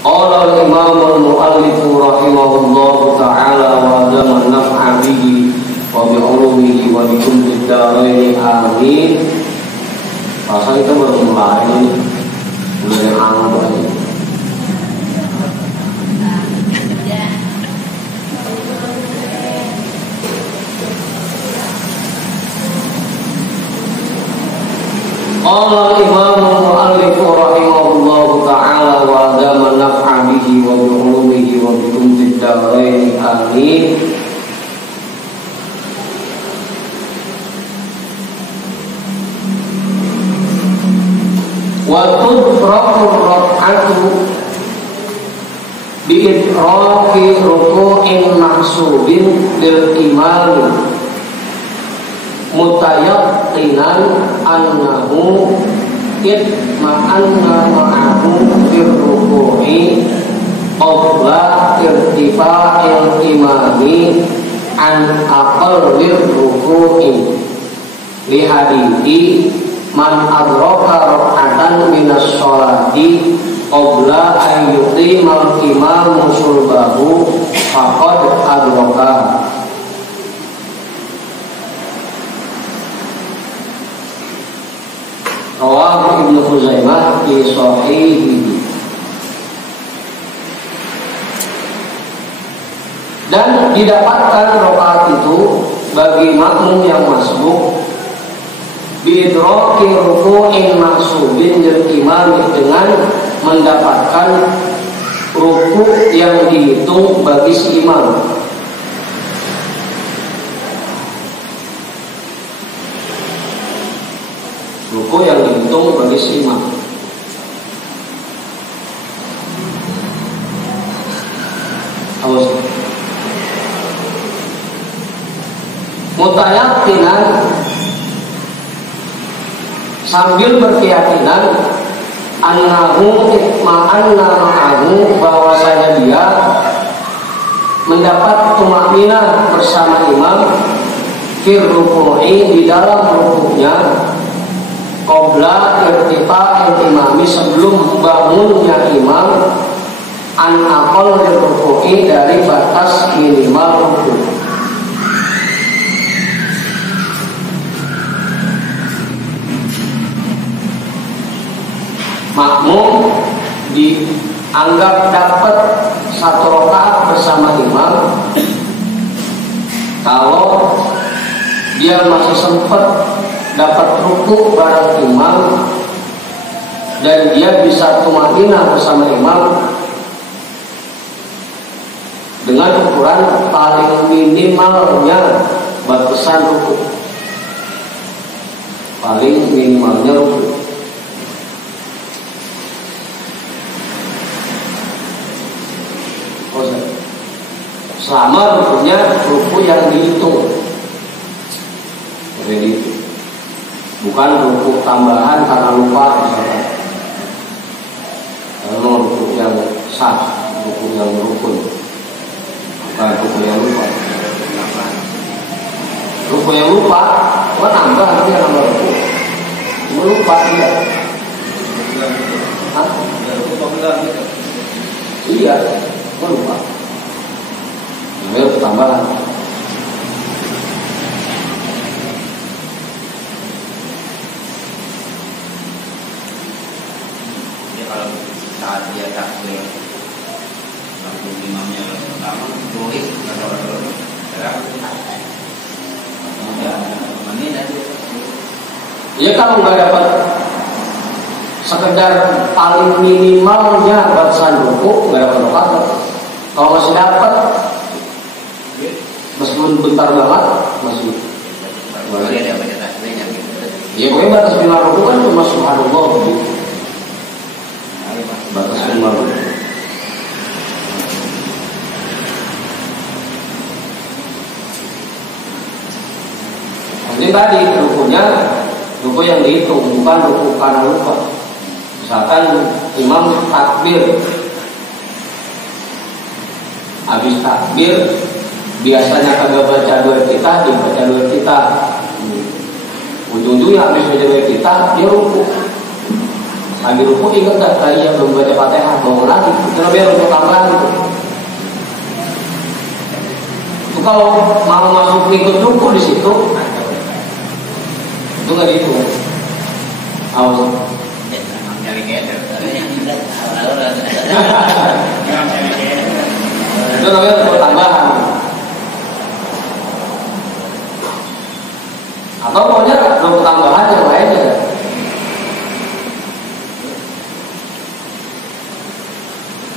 Qala al-imam al-muallif rahimahullahu ta'ala wa adama naf'a bihi wa bi ulumihi wa bi kulli darain amin. Pasal kita baru mulai ini. Mulai awal aja. Qala al-imam al-muallif rahimahullahu ta'ala wa adama naf'a bihi wa bi ulumihi wa bi kulli darain amin. Wa tudraku rak'atu bi idraki ruku'in mahsubin lil imam mutayaqqinan annahu itma'anna ma'ahu fir ruku'i qabla irtifa'il imami an aqallir ruku'i li hadithi man adraka rak'atan minas sholati qabla an yuqimal imamu sulbahu faqad adraka. Rawahu Ibnu Khuzaimah fi Shahihihi. Dan didapatkan rakaat itu bagi makmum yang masbuk biidraki ruku'in mahsubin lil imam, dengan mendapatkan ruku' yang dihitung bagi si imam. Ruku' yang dihitung bagi si imam. Awas. Mutayaqqinan, sambil berkeyakinan, annahu itma'anna ma'ahu, bahwasanya dia mendapat tumakninah bersama imam fir ruku'i, di dalam rukuknya, qabla irtifa'il imami, sebelum bangunnya imam, an aqal ruku'i, dari batas minimal rukuk. Makmum dianggap dapat satu rakaat bersama imam kalau dia masih sempat dapat ruku bareng imam dan dia bisa tumakninah bersama imam dengan ukuran paling minimalnya batasan ruku, paling minimalnya ruku. Selama rukunya ruku yang dihitung, jadi bukan ruku tambahan karena lupa misalkan. Kalau ruku yang sah, ruku yang rukun, bukan ruku yang lupa. Ruku yang lupa, wah tambah nanti yang nambah ruku. Lupa tidak? Hah? Iya, lupa. Ini tambahan. Jadi kalau saat dia takbir, waktu imamnya pertama tulis atau ya kalau nggak dapat sekedar paling minimalnya batasan ruku, nggak dapat rakaat. Kalau masih dapat, meskipun bentar banget masih boleh ada baca tasbihnya gitu. Ya pokoknya batas minimal ruku kan cuma subhanallah gitu. Batas minimal ruku. Ini tadi rukunya ruku yang dihitung, bukan ruku karena lupa. Misalkan imam takbir, habis takbir biasanya kagak baca doa kita, dibaca doa kita. Ujung-ujungnya habis baca doa kita, dia ruku. Lagi ruku ingat gak tadi yang belum baca Fatihah, bangun lagi, biar untuk tambahan itu. Itu kalau mau masuk ikut ruku di situ, itu nggak gitu. Awas. Itu namanya untuk tambahan. Atau pokoknya untuk tambahan yang lainnya.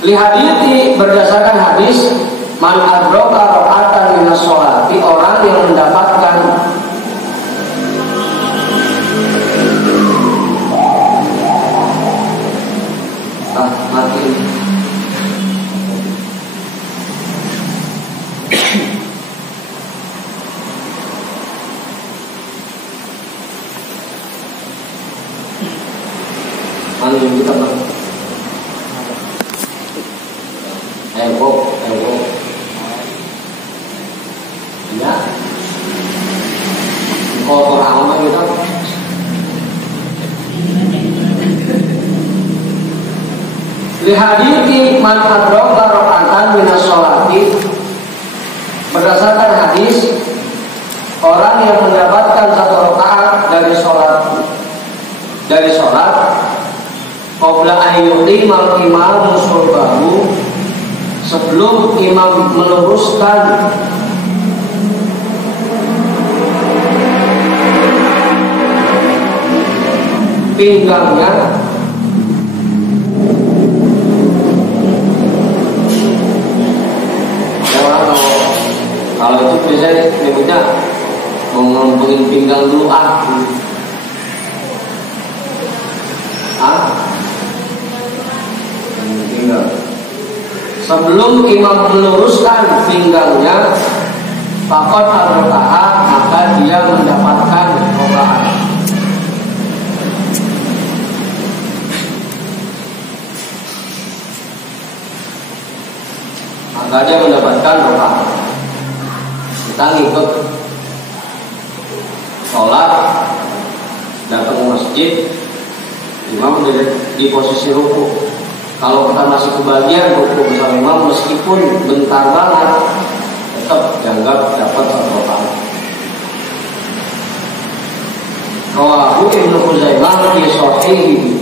Lihaditi berdasarkan hadis man adroka rakaatan minas sholati, orang yang mendapatkan mati. Mana yang kita bang? Ego. Ya. Kotor amat kita. Lihaditi man adroka rakaatan minas sholati, berdasarkan hadis orang yang mendapatkan satu rakaat dari sholat qabla ayyuqimal imamu sulbahu, sebelum imam meluruskan pinggangnya. Kalau itu biasanya nyebutnya mengelompongin pinggang dulu pinggang. Sebelum imam meluruskan pinggangnya, faqad adrakaha, maka dia mendapatkan rakaat. Maka dia mendapatkan rakaat. Kita ngikut sholat, datang ke masjid, imam di posisi ruku. Kalau kita masih kebagian ruku bersama imam, meskipun bentar banget, tetap dianggap dapat satu rakaat. Rawahu Ibnu Khuzaimah fi Shahihi,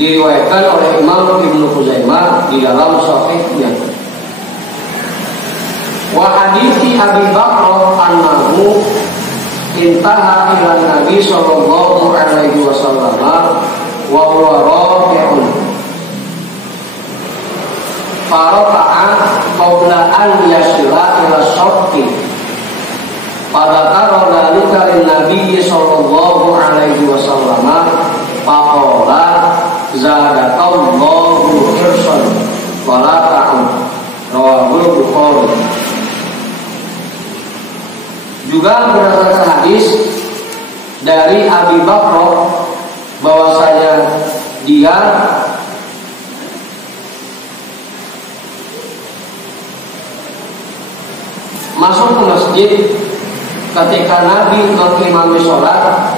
diriwayatkan oleh Imam Ibnu Khuzaimah di dalam Shahihnya. Wa hadithi Abi Bakr annahu intaha ila Nabi sallallahu alaihi wasallam wa huwa rafi'un faraka'a qabla an yasila ila shaqi, pada karo dalika lin Nabi sallallahu alaihi wasallam faqala zadakallahu hirsan wala ta'ud. Rawahu Bukhari. Juga berdasarkan hadis dari Abi Bakr bahwasanya dia masuk ke masjid ketika Nabi mengimami sholat.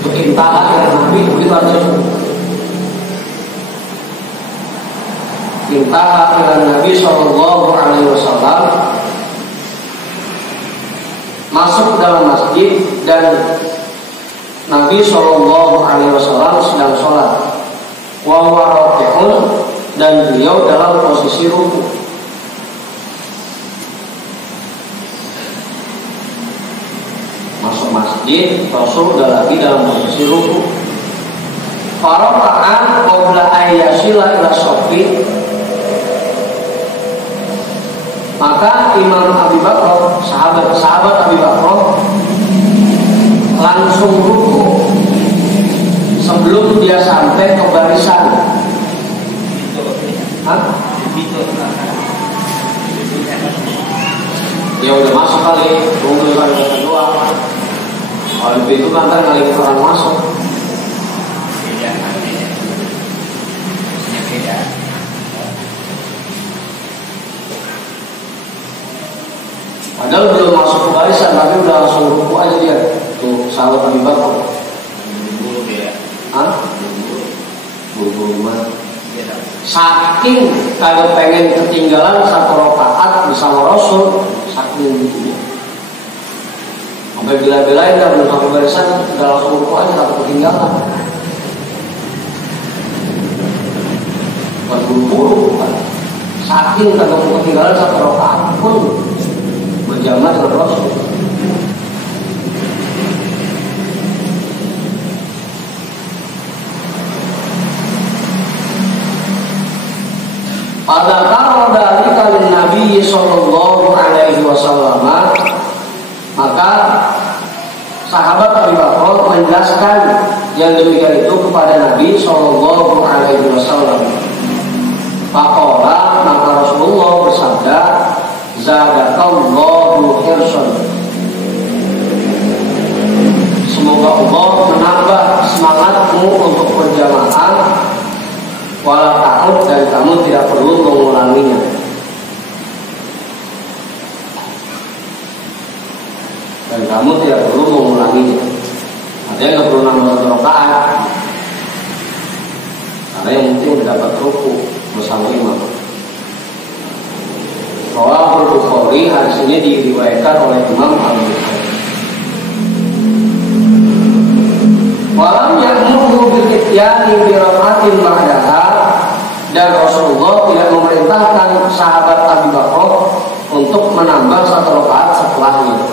Untuk intahan dari Nabi begitu aja. Intaha ila Nabi sallallahu alaihi wasallam, masuk dalam masjid dan Nabi sallallahu alaihi wasallam sedang sholat. Wa huwa rafi'un, dan beliau dalam posisi ruku. Masuk masjid, Rasul sudah lagi dalam posisi ruku. Faraka'a qabla ayyasila ila shafi, maka Imam Abi Bakr, sahabat Abi Bakr, langsung ruku sebelum dia sampai ke barisan. Dia udah masuk kali, tunggu sampai kedua. Kalau itu kan kali orang masuk. Padahal belum masuk ke barisan, tapi udah langsung ruku aja dia. Tuh sahabat Abi Bakr. Buru-buru dia. Buru-buru gimana? Saking kagak pengen ketinggalan satu rakaat bersama Rasul, saking gitu. Sampai bila-bilain dah belum sampai barisan, udah langsung ruku aja takut ketinggalan. Bukan buru-buru kan. Saking kagak mau ketinggalan satu rakaat pun berjamaah dengan Rasul. Pada karo dari kali Nabi Sallallahu Alaihi Wasallam, maka sahabat Abu Bakar menjelaskan yang demikian itu kepada Nabi Sallallahu Alaihi Wasallam. Faqala, maka Rasulullah bersabda, zadakallahu hirsan. Semoga Allah menambah semangatmu untuk berjamaah. Wala takut, dan kamu tidak perlu mengulanginya. Dan kamu tidak perlu mengulanginya. Artinya nggak perlu nambah satu rakaat. Karena yang penting mendapat ruku bersama imam. Rawahul Bukhari, hadis ini diriwayatkan oleh Imam Al-Bukhari. Walam ya'muru bil ityani bi rak'atin ba'daha, dan Rasulullah tidak memerintahkan sahabat Abu Bakar untuk menambah satu rakaat setelahnya.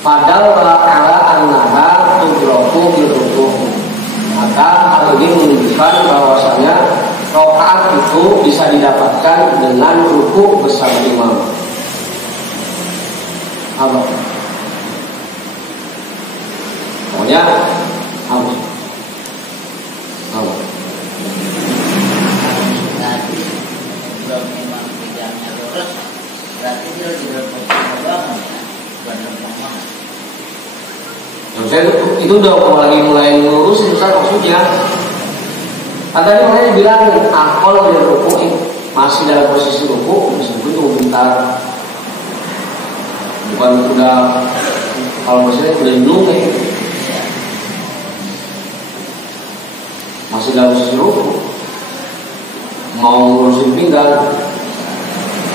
Padahal ala annaha tudraku bil ruku'. Maka hal ini menunjukkan bahwasanya rakaat itu bisa didapatkan dengan ruku' bersama imam. Apa? Pokoknya apa? Apa? Kalau memang tidaknya lurus, berarti dia sudah berbangun ya, bukan bangun. Itu udah mulai lurus itu kan maksudnya. Tadi makanya bilang kalau dia ruku masih dalam posisi ruku, disebut itu bentar. Bukan udah, kalau maksudnya udah jenuh ya. Masih dalam posisi ruku, mau ngurusin pinggang,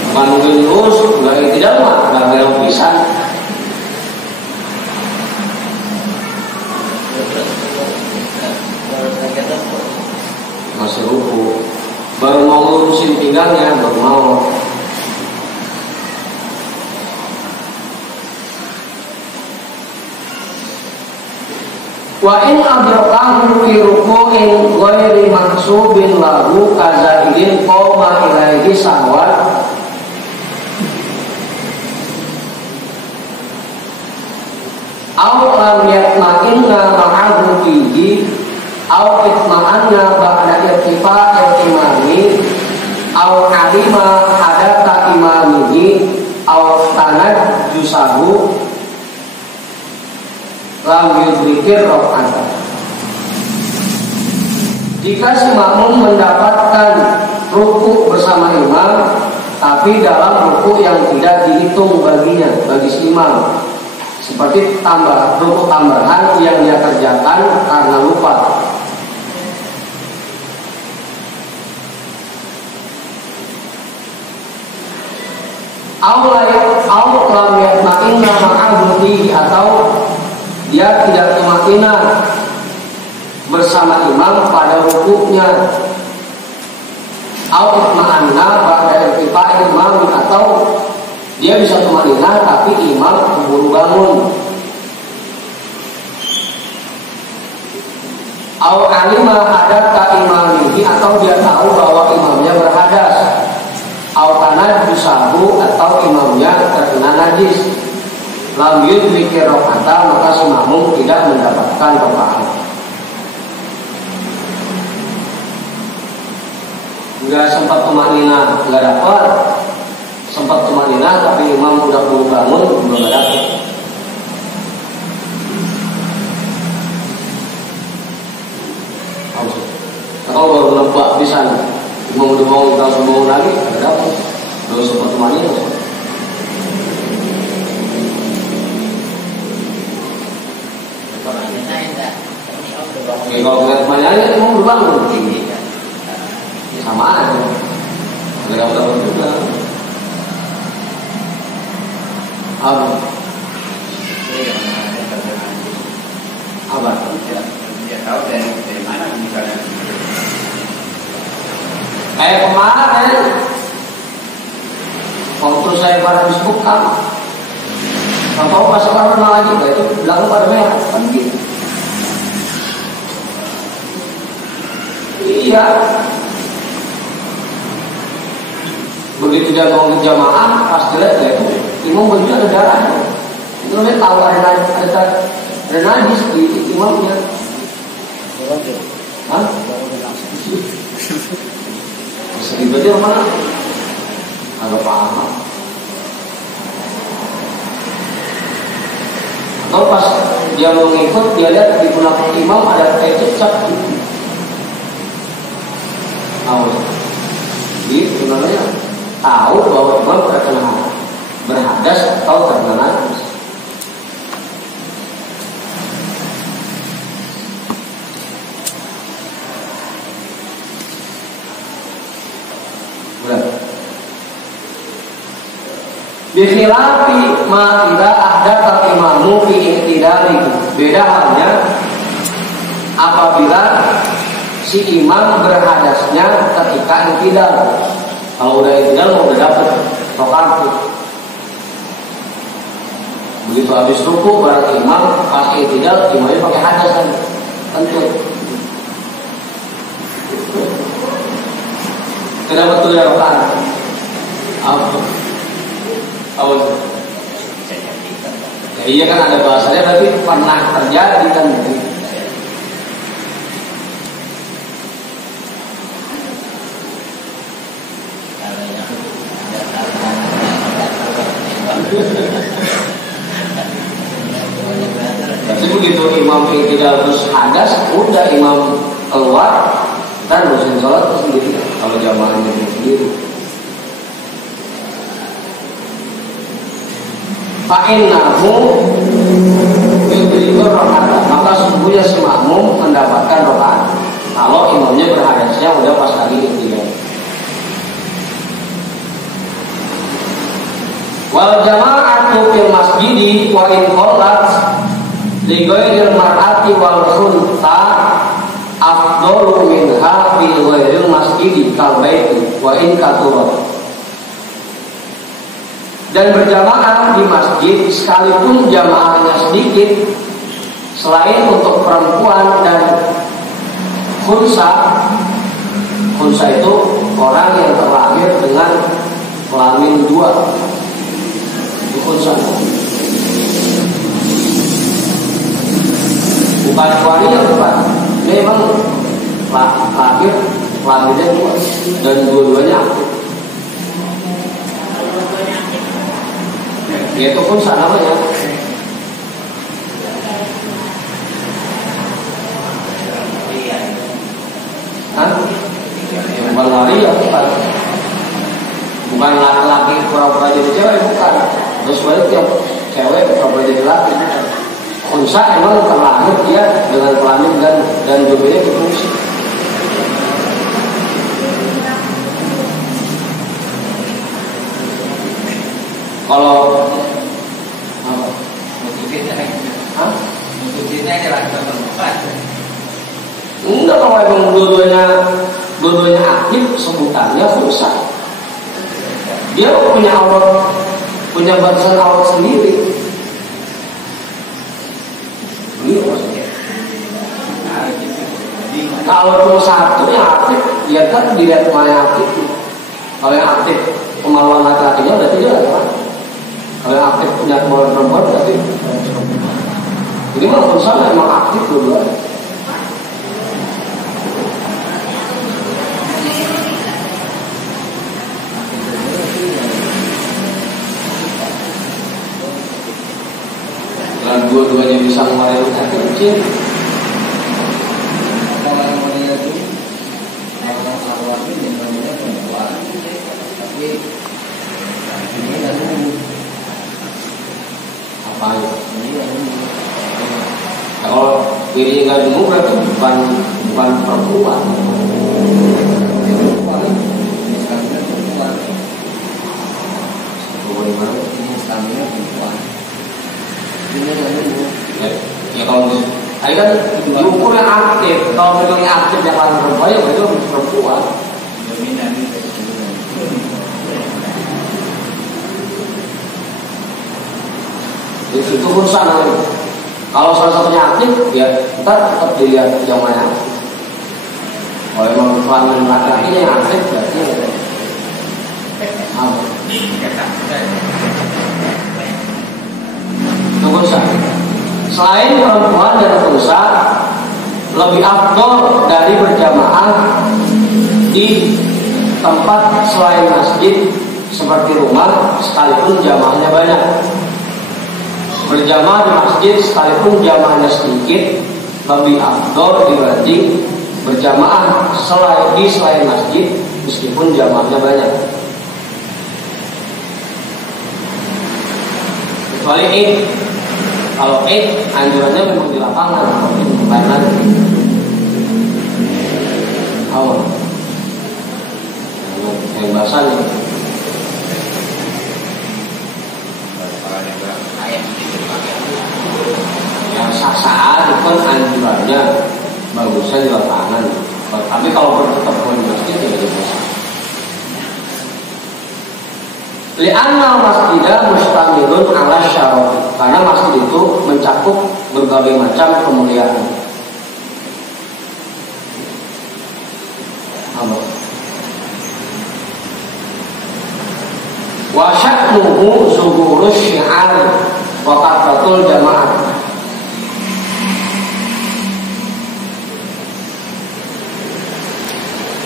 bukan mungkin lurus, nggak tidak mah, nggak ada pisan. Masih ruku, baru mau ngurusin pinggangnya, baru mau. Wa in adrakahu fi ruku'in ghairi maksubin lahu kazaidin qoma ilaihi sahwan aw lam yatma'inna ma'ahu fihi aw itma'anna ba'da irtifa'il imami aw alima hadatha imamihi aw tanajjusahu lam yudrikir rakaat. Jika si makmum mendapatkan ruku bersama imam, tapi dalam ruku yang tidak dihitung baginya, bagi si imam, seperti ruku tambahan yang dia kerjakan karena lupa. Au lam yatma'inna ma'ahu fihi, atau dia tidak tumakina bersama imam pada rukuknya. Au itma'anna ba'da irtifa'il imam, atau dia bisa tumakina tapi imam keburu bangun. Au alima hadatha imamihi, atau dia tahu bahwa imamnya berhadas. Au tanajjusahu, atau imamnya terkena najis. Lam yudriki rakaata, maka si makmum tidak mendapatkan rakaat. Enggak sempat tumanina, enggak dapat. Sempat tumanina tapi imam udah belum bangun, belum dapat. Kalau baru lembak di sana, imam udah bangun, langsung bangun lagi, enggak dapat. Belum sempat tumanina. Kalau ngeliat banyak imam udah bangun. Kayak kemarin waktu saya pada Facebook kan, kalau pas orang kenal lagi, itu belakang pada merah kan gitu. Iya. Begitu dia mau ke jamaah, pas dilihat ya itu imam begitu ada darahnya. Itu dia tahu ada najis di imamnya. Hah? Sedih dia mana? Agak paham. Atau pas dia mau ngikut, dia lihat di belakang imam ada kayak cecak. Tahu? Jadi sebenarnya tahu bahwa imam terkena berhadas atau terkena najis. Bikhilafi ma idza ahdatsa imamu fi iktidari. Beda halnya apabila si imam berhadasnya ketika iktidal. Kalau udah iktidal mau udah dapet rokaat. Begitu habis ruku bareng imam pas iktidal imamnya pakai hadas kan. Tentu. Tidak betul ya rokaat. Apa? Ya, iya kan ada bahasanya berarti pernah terjadi kan. Jadi begitu imam tidak terus hadas, udah imam keluar dan terusin sholat sendiri. Kalau jamaahnya sendiri. Fa'innahu yudriku rokaat, maka sesungguhnya si makmum mendapatkan rokaat kalau imamnya berhadasnya udah pas lagi iktidal. Wal jama'atu fil masjidi wa in qalat li ghairil mar'ati wal khunta afdalu minha fi ghairil masjidi kal baiti wa in katurat. Dan berjamaah di masjid sekalipun jamaahnya sedikit, selain untuk perempuan dan khunsa. Khunsa itu orang yang terlahir dengan kelamin dua. Itu khunsa. Bukan wanita, bukan. Dia memang lahir kelaminnya dua dan dua-duanya aktif. Itu pun namanya. Hah? Bukan lari ya bukan. Bukan laki-laki pura-pura jadi cewek bukan. Terus balik tiap cewek pura-pura jadi laki. Unsa emang terlahir dia dengan kelamin dan jodohnya berfungsi. Kalau enggak, kalau emang dua-duanya aktif sebutannya khunsa. Dia punya aurat, punya batasan aurat sendiri. Kalau cuma satu yang aktif, dia kan dilihat mana yang aktif. Kalau yang aktif kemaluan laki-lakinya berarti dia laki-laki. Kalau yang aktif punya kemaluan perempuan berarti ini mah khunsa emang aktif dua-duanya. Dan dua-duanya bisa mengalami penyakit kecil. Apa ya? Kalau diri nggak dulu berarti bukan perempuan. Ya kalau ini kan diukur yang aktif. Kalau memang aktif yang perempuan ya berarti perempuan. itu rusak namanya. Kalau salah satunya aktif, ya ntar tetap dilihat yang mana. Kalau memang kelamin laki-lakinya yang aktif, berarti itu rusak. Selain perempuan dan unsa, lebih afdol dari berjamaah di tempat selain masjid seperti rumah, sekalipun jamaahnya banyak. Berjamaah di masjid sekalipun jamaahnya sedikit lebih afdol dibanding berjamaah selain masjid meskipun jamaahnya banyak. Kecuali Eid. Kalau Eid anjurannya memang di lapangan, karena awal yang basah nih. Yang saat itu kan anjurannya bagusnya di lapangan. Tapi kalau tetap di masjid ya di basah. Li'anna masjidah mustamilun ala syaraf, karena masjid itu mencakup berbagai macam kemuliaan. Wa sya'nuhu zuhurus syi'ar wa kathratul jamaah.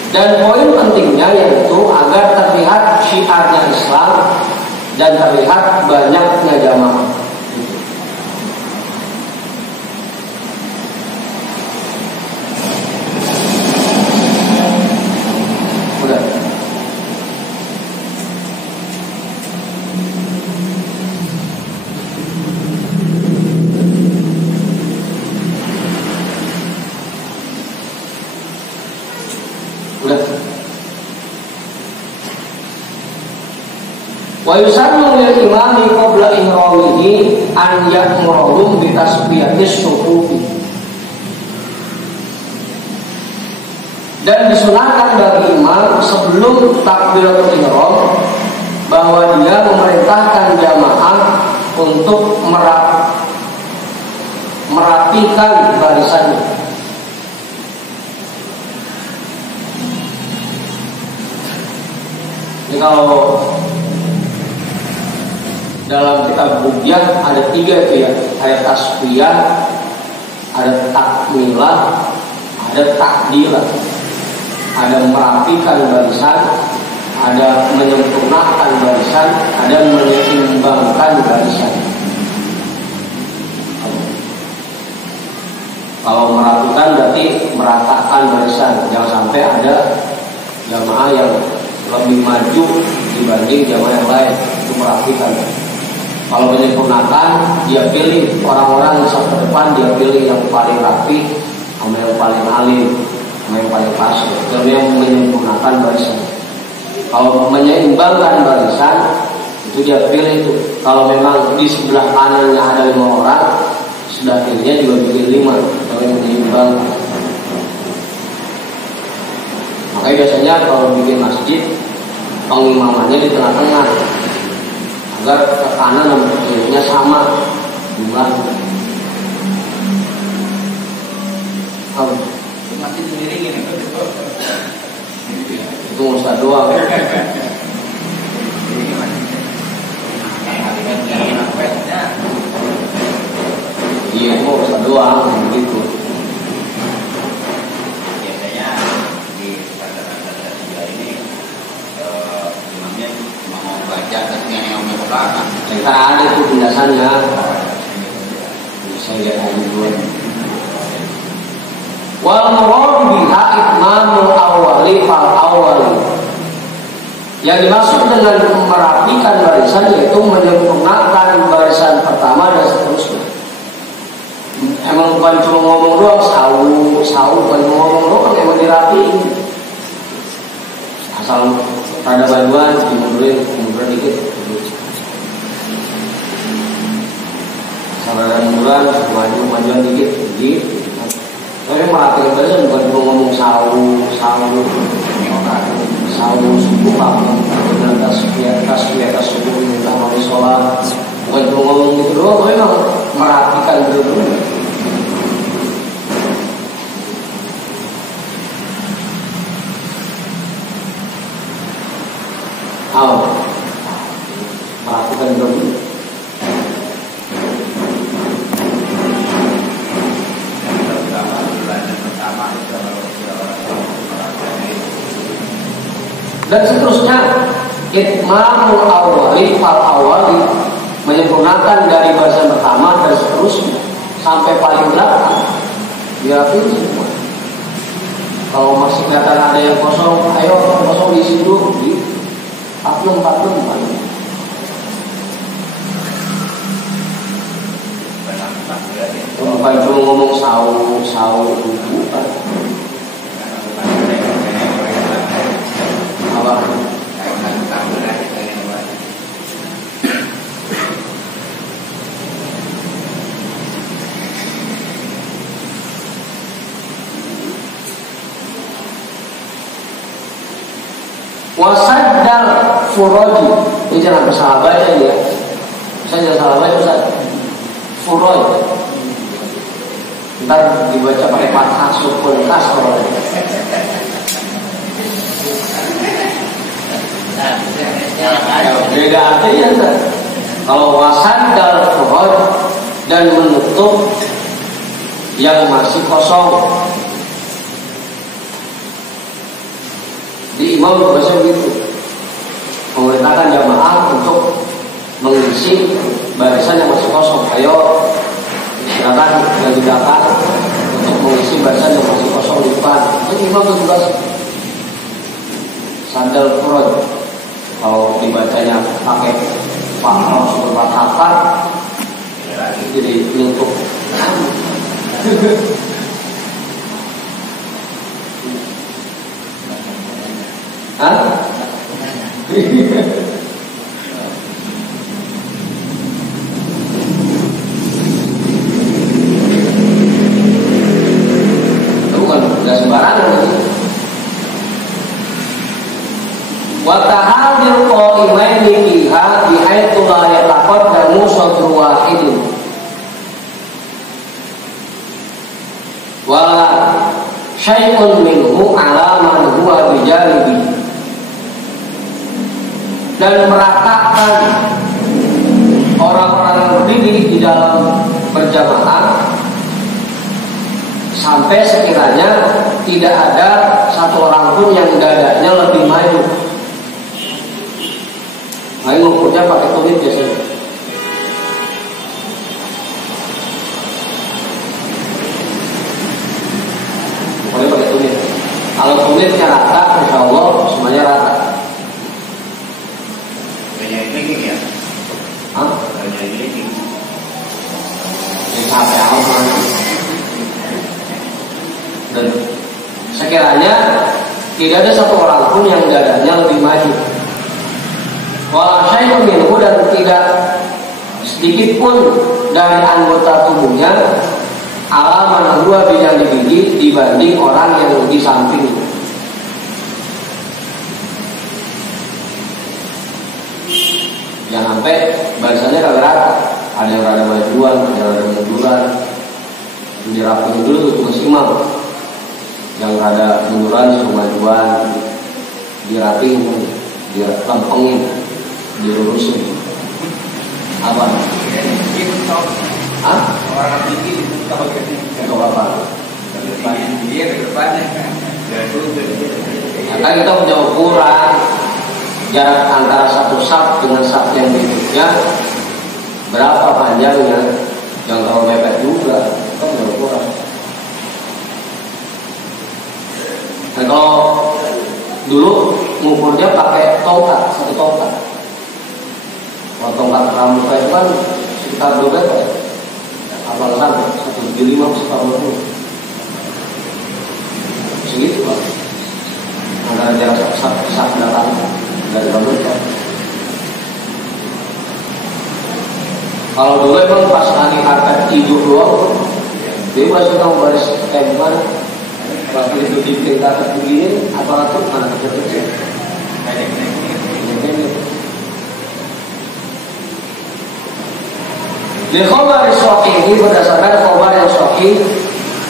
Dan poin pentingnya yaitu agar terlihat syiarnya Islam dan terlihat banyaknya jamaah. Udah. Wa yusannu lil imami qabla ihramihi an ya'murahum bi tasbiyatis sufufi. Dan disunahkan bagi imam sebelum takbiratul ihram bahwa dia memerintahkan jamaah untuk merapikan barisannya. Jadi kalau dalam kitab Bugyah ada 3 itu ya, ada tasbiyah, ada takmilah, ada takdilah, ada merapikan barisan, ada menyempurnakan barisan, ada menyeimbangkan barisan. Kalau merapikan berarti meratakan barisan, jangan sampai ada jamaah yang lebih maju dibanding jamaah yang lain, itu merapikan. Kalau menyempurnakan, dia pilih orang-orang yang ke depan, dia pilih yang paling rapi, sama yang paling alim, sama yang paling fasih. Jadi yang menyempurnakan barisan. Kalau menyeimbangkan barisan, itu dia pilih itu. Kalau memang di sebelah kanannya ada 5 orang, sebelah kirinya juga pilih 5, tapi menyeimbangkan. Makanya biasanya kalau bikin masjid, pengimamannya di tengah-tengah, agar ke kanan dan ke kirinya sama jumlah. Masih sendiri gini itu ustaz doang. Iya, itu ustaz doang begitu. Biasanya di pasar-pasar ini imamnya mau baca tasbih yang ke belakang. Kita ada itu penjelasannya. Saya lihat aja dulu. Wal murad biha itmamul awwali fal awwali. Yang dimaksud dengan merapikan barisan yaitu menyempurnakan barisan pertama dan seterusnya. Emang bukan cuma ngomong doang, sawu bukan ngomong doang, emang dirapiin. Asal ada bantuan dimundurin dikit. Asal ada munduran, majuan dikit, gitu. Tapi merapikan barisan bukan cuma ngomong sawu subuh apa dengan tasbih subuh minta wali sholat Bukan cuma ngomong gitu doang, tapi memang merhatikan betul-betul. Perhatikan betul-betul. Dan seterusnya, itmamul awali fal awali, menyempurnakan dari bahasan pertama dan seterusnya sampai paling belakang dirapiin semua. Kalau masih kelihatan ada yang kosong, ayo kosong diisi dulu, di paklum paling. Bukan cuma ngomong sawu bukan. Apa? Wasaddal furoji, ini jangan salah baca ya. Saya jangan salah baca Ustaz. Furoji. Ntar dibaca pakai fathah sukun kasroh. Beda artinya Ustaz. Kalau wasaddal furoji dan menutup yang masih kosong. Di imam bahasa begitu, memerintahkan jamaah untuk mengisi barisan yang masih kosong. Ayo silakan yang di belakang untuk mengisi barisan yang masih kosong di depan. Itu imam tugas sandal furod. Kalau dibacanya pakai fathah super fathah, jadi untuk Hah? Bukan, nggak sembarangan ini. Wa tahadir qaimaini fiha bihaitsu la yataqaddamu sadru wahidin. Wala syai'un minhu ala man huwa bijanibi. Dan meratakan orang-orang yang berdiri di dalam berjamaah sampai sekiranya tidak ada satu orang pun yang dadanya lebih maju. Nah, ngukurnya pakai tumit biasanya. Ngukurnya pakai tumit. Kalau tumitnya rata, insya Allah semuanya rata. Ini ya. Hah? Ini. Sampai awal. Dan sekiranya tidak ada satu orang pun yang dadanya lebih maju. Walau saya minhu dan tidak sedikit pun dari anggota tubuhnya alaman dua bidang gigi dibanding orang yang di samping. Jangan sampai barisannya kagak rata. Ada yang rada majuan, ada yang rada munduran. Dirapiin dulu tuh tugas imam. Yang rada munduran suruh majuan, dirapiin, dilempengin, dilurusin. Apa? Hah? Orang tinggi itu tahu Untuk apa? Dia ke depannya. Karena kita punya ukuran jarak antara satu saf dengan saf yang berikutnya berapa panjangnya, jangan terlalu mepet juga, kita punya ukuran. Dan kalau dulu ngukurnya pakai tongkat, satu tongkat. Kalau tongkat pramuka itu kan sekitar 2 meter, apa sampai 1,5 1,40 segitu Pak. Antara jarak saf belakang dari pemerintah. Kalau dulu emang pas lagi karpet hijau doang, bebas kita baris tempat. Pas itu dipilih karpet begini, aparatur anak kecil-kecil. Di khabar sahih ini berdasarkan khabar yang sahih,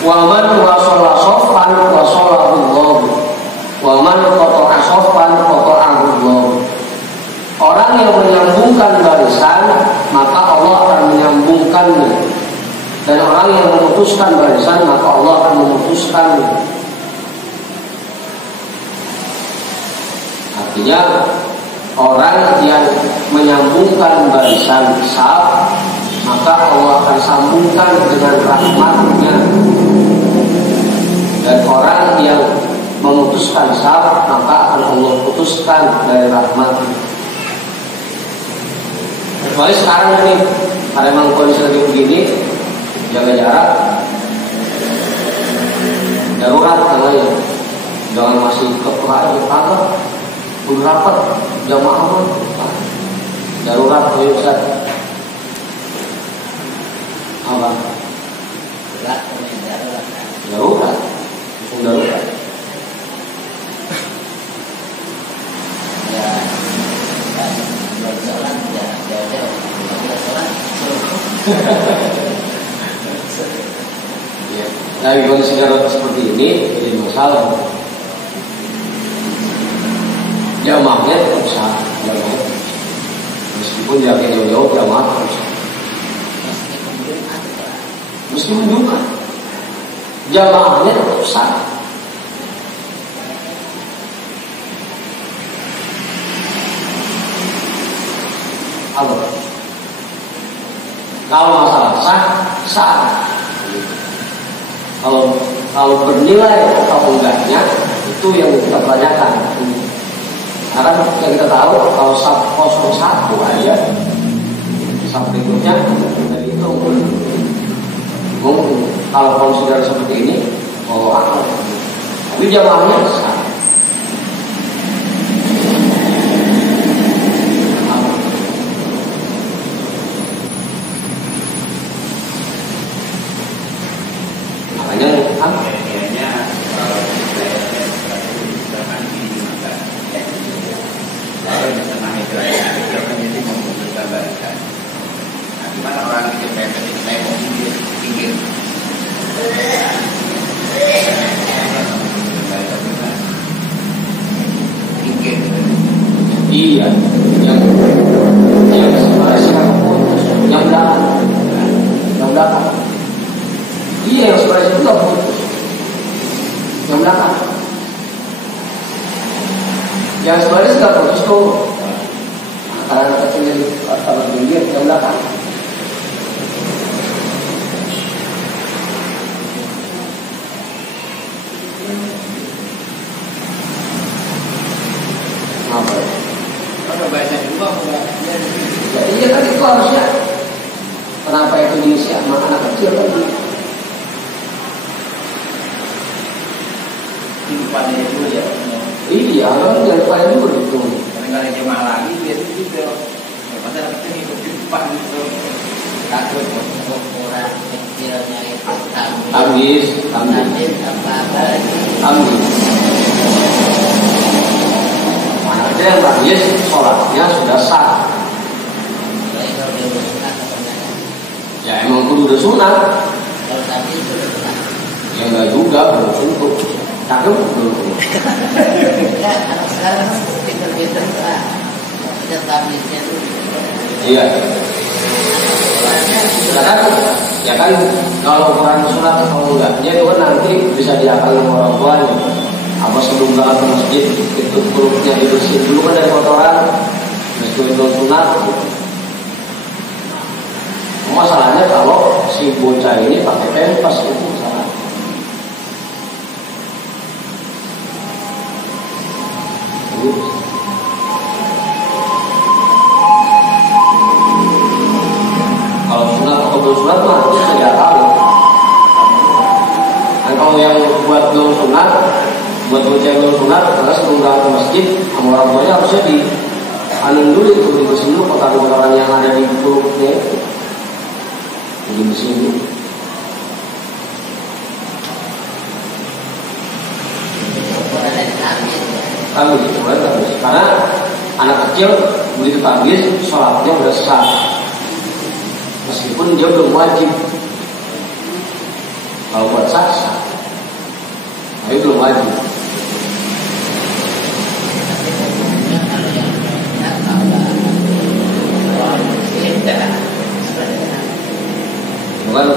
wa man wasala shaffan wasalahu Allah, wa man qata'a shaffan qata'ahu Allah. Orang yang menyambungkan barisan, maka Allah akan menyambungkannya. Dan orang yang memutuskan barisan, maka Allah akan memutuskannya. Artinya orang yang menyambungkan barisan saf, maka Allah akan sambungkan dengan rahmatnya. Dan orang yang memutuskan saf, maka akan Allah putuskan dari rahmatnya. Kecuali sekarang ini, karena memang kondisi lagi begini, jaga jarak, darurat katanya, jangan masih kepala udah rapat, jamaah darurat, ayo Ustaz. Apa? Darurat. Ya, berjalan ya, jauh-jauh. Ya, dari kondisi darurat seperti ini jadi masalah. Jamaahnya tetap sah, jamaah. Meskipun jaraknya jauh-jauh, jamaah tetap sah. Meskipun Jumat, jamaahnya tetap sah. Apa? Kalau masalah sah, sah. Kalau bernilai atau enggaknya, itu yang kita tanyakan. Karena yang kita tahu kalau saf 01 aja, saf berikutnya dari itu mungkin kalau konsider seperti ini, tapi jamaahnya besar. Makanya kayaknya kalau kalau di tengah itu akan jadi membutuhkan barisan. Nah, gimana orang itu pepet itu saya mau pinggir. Iya, yang sebenarnya putus, yang belakang. Iya, yang sebenarnya juga putus, yang belakang. Yang sebenarnya sudah putus tuh, karena kecil kalau pinggir yang belakang. Apa ya? Kalau baca juga Ya, iya kan itu harusnya. Kenapa itu diisi sama anak kecil tadi? Timpannya itu ya. Iya, kan daripada dulu itu. Kadang-kadang jemaah lagi dia juga. Masa anak kecil ikut timpan gitu. Takut orang kecilnya itu Habis. apa lagi? Anaknya yang habis sholatnya sudah sah. Kalau dia bersunat sebenarnya. Ya emang kudu udah sunat. Kalau tadi itu bersunat. Ya enggak juga, belum suntuk. Cakep belum. Ya, anak sekarang pinter-pinter lah. Kita tablisnya itu. Iya. Ya kan kalau ukuran sunat atau enggaknya itu kan nanti bisa diakal sama orang tuanya. Apa sebelum berangkat ke masjid itu perutnya dibersihin dulu kan dari kotoran, meskipun belum sunat. Masalahnya kalau si bocah ini pakai pempas itu masalah. Kalau sunat atau belum sunat mah bisa diakali. Dan kalau yang buat belum sunat, buat bocah belum sunat, karena sebelum berangkat ke masjid, sama orang tuanya harusnya di anun dulu itu, dibersihin dulu kotoran-kotoran yang ada di perutnya itu. Dibersihin dulu. Tabis, karena anak kecil begitu tabis, sholatnya udah sah. meskipun dia belum wajib. Kalau buat sah, tapi belum wajib. Bukan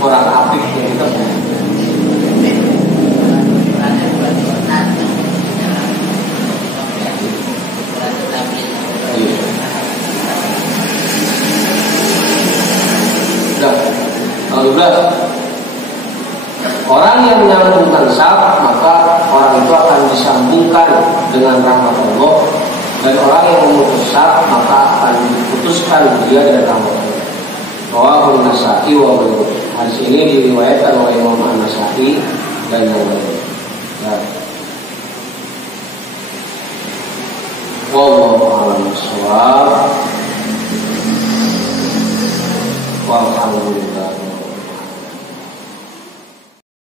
orang apik yang kita mau. Kalau 12, orang yang menyambungkan saf, maka orang itu akan disambungkan dengan rahmat Allah, dan orang yang memutus saf, maka akan diputuskan dia dari rahmat Allah. Rawahu An-Nasa'i wa ghairuhu. Hadis ini diriwayatkan oleh Imam An-Nasa'i dan yang lain. Nah. Wallahu a'lam bishawab.